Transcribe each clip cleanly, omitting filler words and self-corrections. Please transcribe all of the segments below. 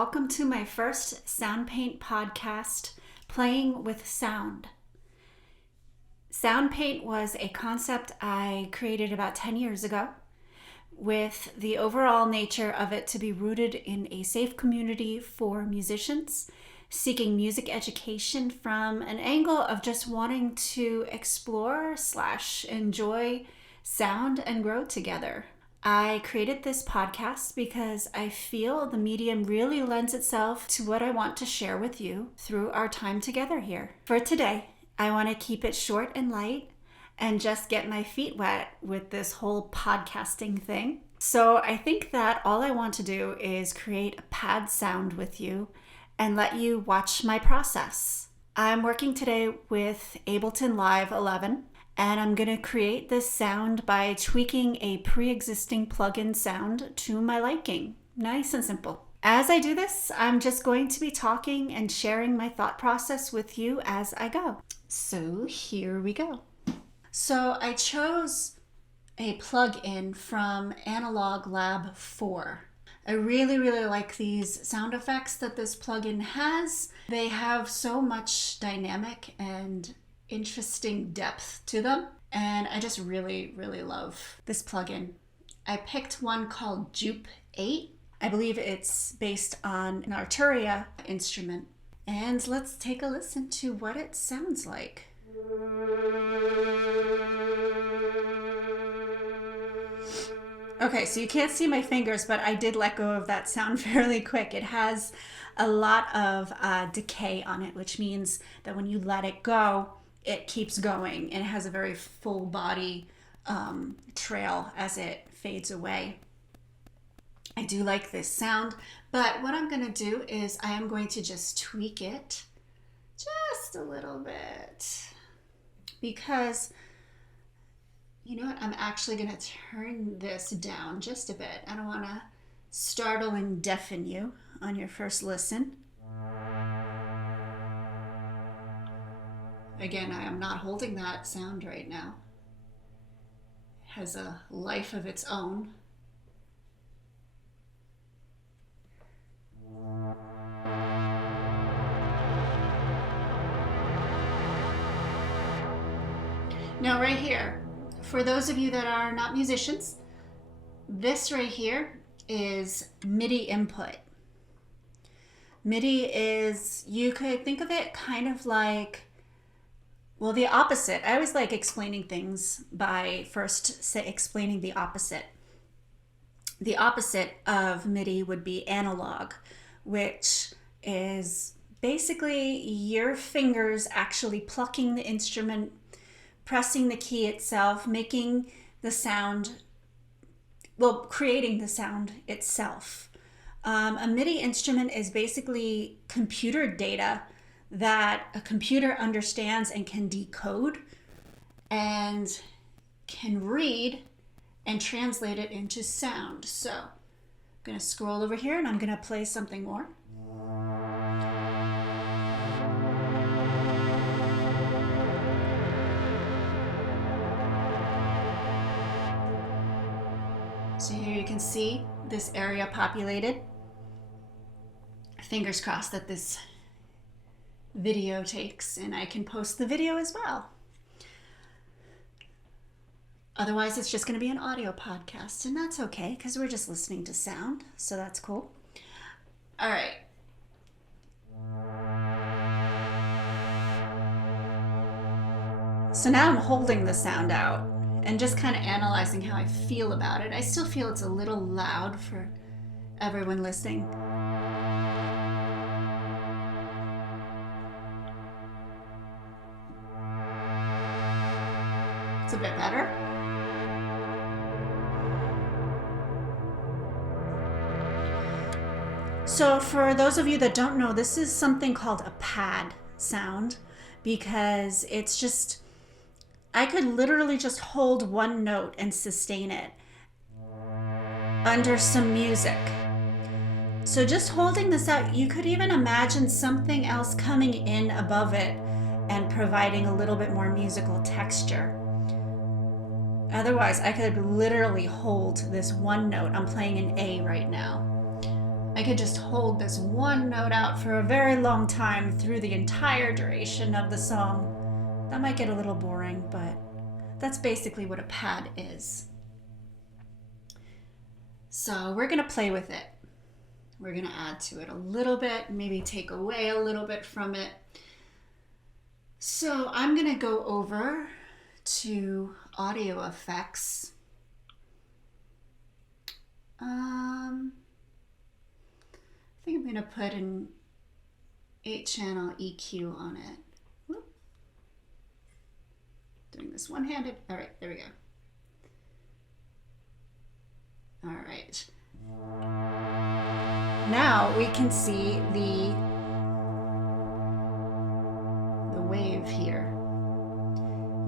welcome to my first SoundPaint podcast, Playing with Sound. SoundPaint was a concept I created about 10 years ago with the overall nature of it to be rooted in a safe community for musicians seeking music education from an angle of just wanting to explore / enjoy sound and grow together. I created this podcast because I feel the medium really lends itself to what I want to share with you through our time together here. For today, I want to keep it short and light and just get my feet wet with this whole podcasting thing. So I think that all I want to do is create a pad sound with you and let you watch my process. I'm working today with Ableton Live 11. And I'm going to create this sound by tweaking a pre-existing plugin sound to my liking. Nice and simple. As I do this, I'm just going to be talking and sharing my thought process with you as I go. So here we go. So I chose a plugin from Analog Lab 4. I really like these sound effects that this plugin has. They have so much dynamic and interesting depth to them, and I just really love this plugin. I picked one called Jupe 8. I believe it's based on an Arturia instrument, and let's take a listen to what it sounds like. Okay, so you can't see my fingers, but I did let go of that sound fairly quick. It has a lot of decay on it, which means that when you let it go, it keeps going, and it has a very full body trail as it fades away. I do like this sound, but what I'm going to do is I am going to just tweak it just a little bit, because you know what, I'm actually going to turn this down just a bit. I don't want to startle and deafen you on your first listen. Again, I am not holding that sound right now. It has a life of its own. Now right here, for those of you that are not musicians, this right here is MIDI input. MIDI is, you could think of it kind of like, well, the opposite. I always like explaining things by first explaining the opposite. The opposite of MIDI would be analog, which is basically your fingers actually plucking the instrument, pressing the key itself, making the sound, well, creating the sound itself. A MIDI instrument is basically computer data that a computer understands and can decode and can read and translate it into sound. So I'm going to scroll over here and I'm going to play something more. So here you can see this area populated. Fingers crossed that this video takes and I can post the video as well. Otherwise, it's just going to be an audio podcast, and that's okay because we're just listening to sound, so that's cool. All right. So now I'm holding the sound out and just kind of analyzing how I feel about it. I still feel it's a little loud for everyone listening. It's a bit better. So for those of you that don't know, this is something called a pad sound, because it's just, I could literally just hold one note and sustain it under some music. So just holding this out, you could even imagine something else coming in above it and providing a little bit more musical texture. Otherwise, I could literally hold this one note. I'm playing an A right now. I could just hold this one note out for a very long time through the entire duration of the song. That might get a little boring, but that's basically what a pad is. So we're gonna play with it. We're gonna add to it a little bit, maybe take away a little bit from it. So I'm gonna go over to audio effects. I think I'm gonna put an 8-channel EQ on it. Whoop. Doing this one-handed. All right, there we go. All right. Now we can see the wave here.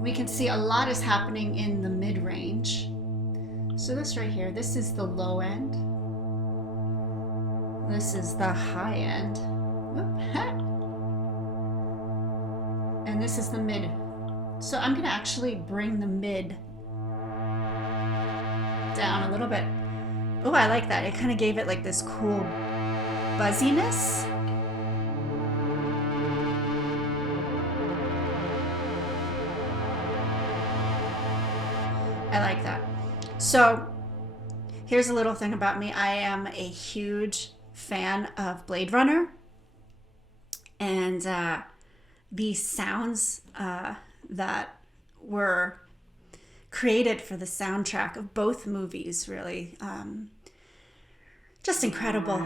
We can see a lot is happening in the mid-range. So this right here, this is the low end. This is the high end. And this is the mid. So I'm gonna actually bring the mid down a little bit. Oh, I like that. It kind of gave it like this cool buzziness. I like that. So here's a little thing about me. I am a huge fan of Blade Runner, and the sounds that were created for the soundtrack of both movies, really just incredible.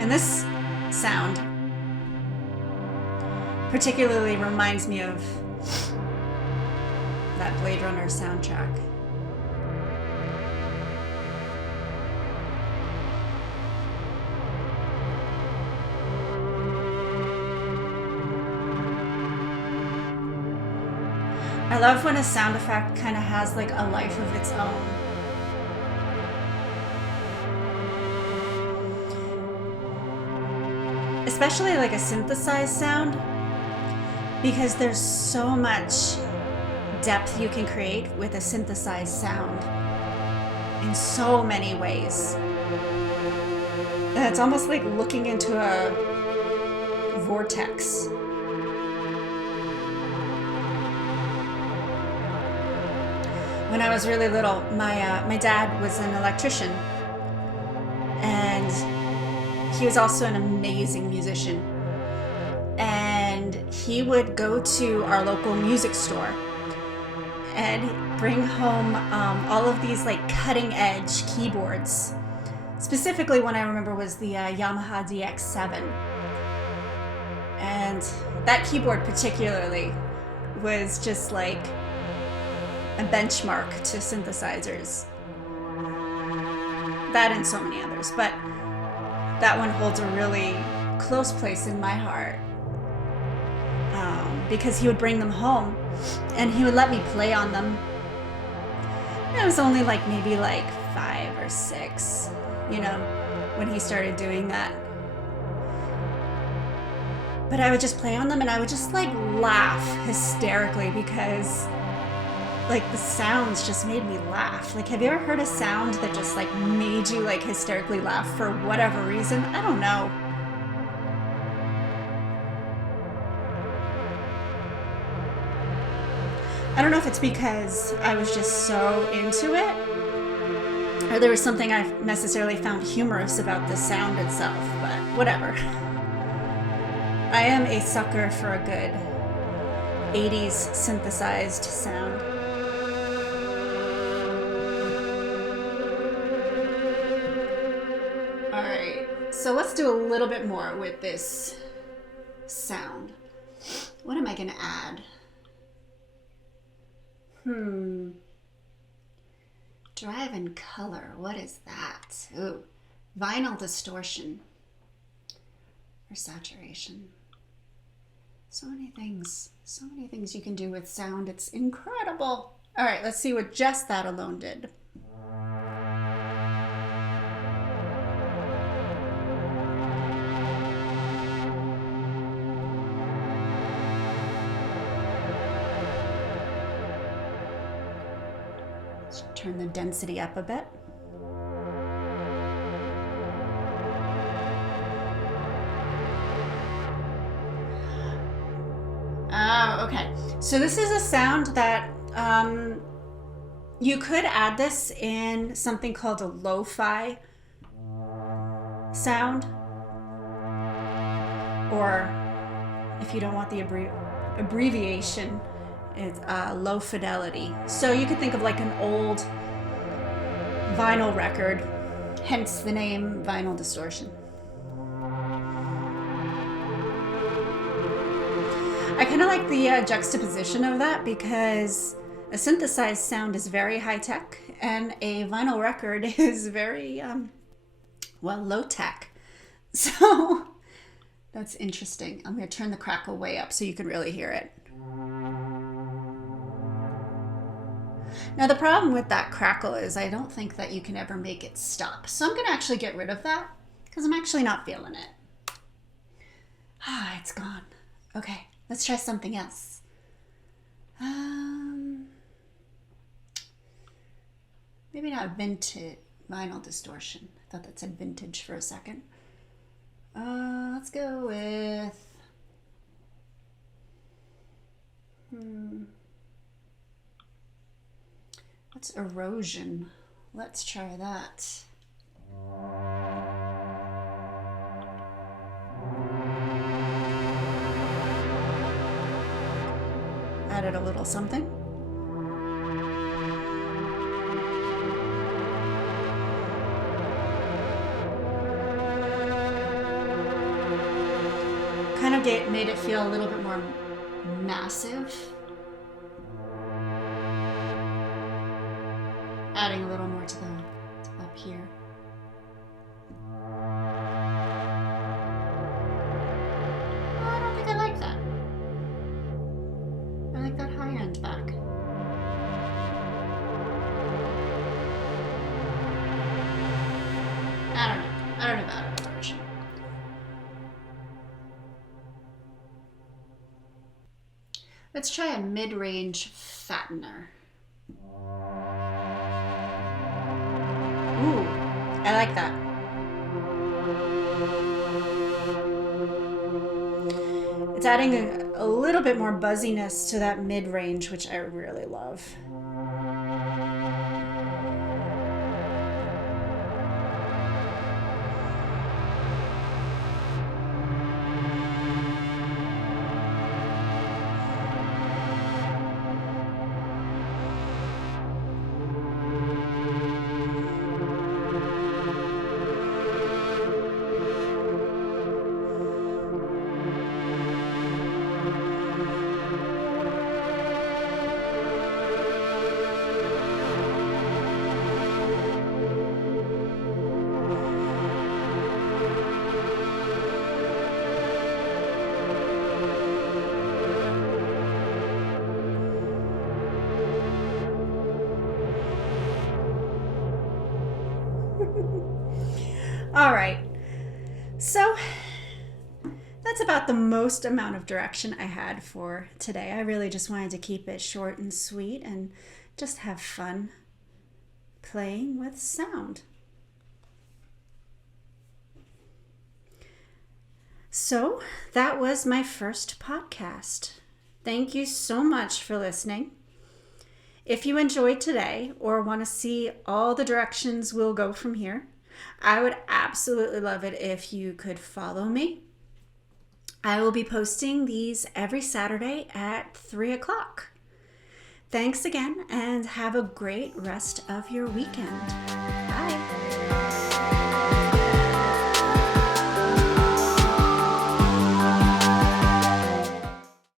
And this sound particularly reminds me of that Blade Runner soundtrack. I love when a sound effect kind of has like a life of its own. Especially like a synthesized sound, because there's so much depth you can create with a synthesized sound in so many ways. And it's almost like looking into a vortex. When I was really little, my dad was an electrician, and he was also an amazing musician. And he would go to our local music store and bring home all of these like cutting edge keyboards. Specifically, one I remember was the Yamaha DX7. And that keyboard particularly was just like a benchmark to synthesizers. That and so many others, but that one holds a really close place in my heart, because he would bring them home and he would let me play on them. I was only like maybe like 5 or 6, you know, when he started doing that. But I would just play on them and I would just like laugh hysterically because like the sounds just made me laugh. Like, have you ever heard a sound that just like made you like hysterically laugh for whatever reason? I don't know. I don't know if it's because I was just so into it, or there was something I necessarily found humorous about the sound itself, but whatever. I am a sucker for a good 80s synthesized sound. Alright, so let's do a little bit more with this sound. What am I going to add? Drive and color. What is that? Ooh, vinyl distortion or saturation. So many things you can do with sound. It's incredible. All right, let's see what just that alone did. Turn the density up a bit. So this is a sound that you could add this in something called a lo-fi sound, or if you don't want the abbreviation, it's low fidelity. So you could think of like an old vinyl record, hence the name vinyl distortion. I kind of like the juxtaposition of that, because a synthesized sound is very high tech and a vinyl record is very, low tech. So that's interesting. I'm going to turn the crackle way up so you can really hear it. Now the problem with that crackle is I don't think that you can ever make it stop. So I'm going to actually get rid of that because I'm actually not feeling it. It's gone. Okay, let's try something else. Maybe not vintage vinyl distortion. I thought that said vintage for a second. Let's go with what's erosion? Let's try that. Added a little something. Kind of made it feel a little bit more massive. Adding a little more to up here. I don't think I like that. I like that high end back. I don't know about erosion. Let's try a mid-range fattener. Ooh, I like that. It's adding a little bit more buzziness to that mid-range, which I really love. All right, so that's about the most amount of direction I had for today. I really just wanted to keep it short and sweet and just have fun playing with sound. So that was my first podcast. Thank you so much for listening. If you enjoyed today or want to see all the directions we'll go from here, I would absolutely love it if you could follow me. I will be posting these every Saturday at 3 o'clock. Thanks again and have a great rest of your weekend.